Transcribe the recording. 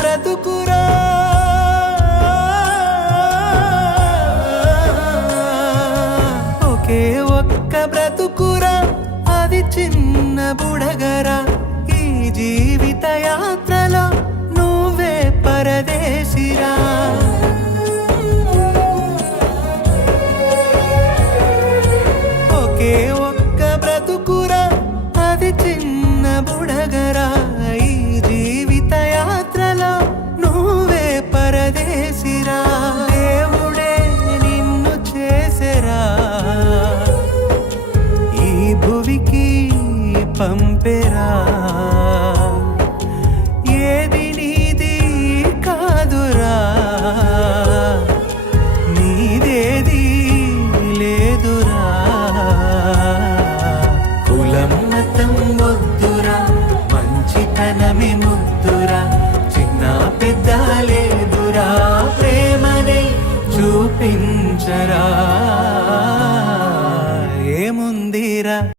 బ్రతుకురా ఒకే ఒక్క బ్రతుకురా అది చిన్న బుడగరా ఈ జీవిత యాత్రలో నువ్వే పరదేశిరా ఒకే ఒక్క బ్రతుకురా అది చిన్న బుడగరా ఈ జీవిత యాత్రలో నువ్వే పరదేశిరా దేవుడే నిన్ను చేసెరా ఈ భువికి పంపెరా ఏది నీది కాదురా నీదేది లేదురా కులం మతం వద్దురా మంచితనమే ముద్దురా చిన్న పెద్ద లేదురా ప్రేమనే చూపించరా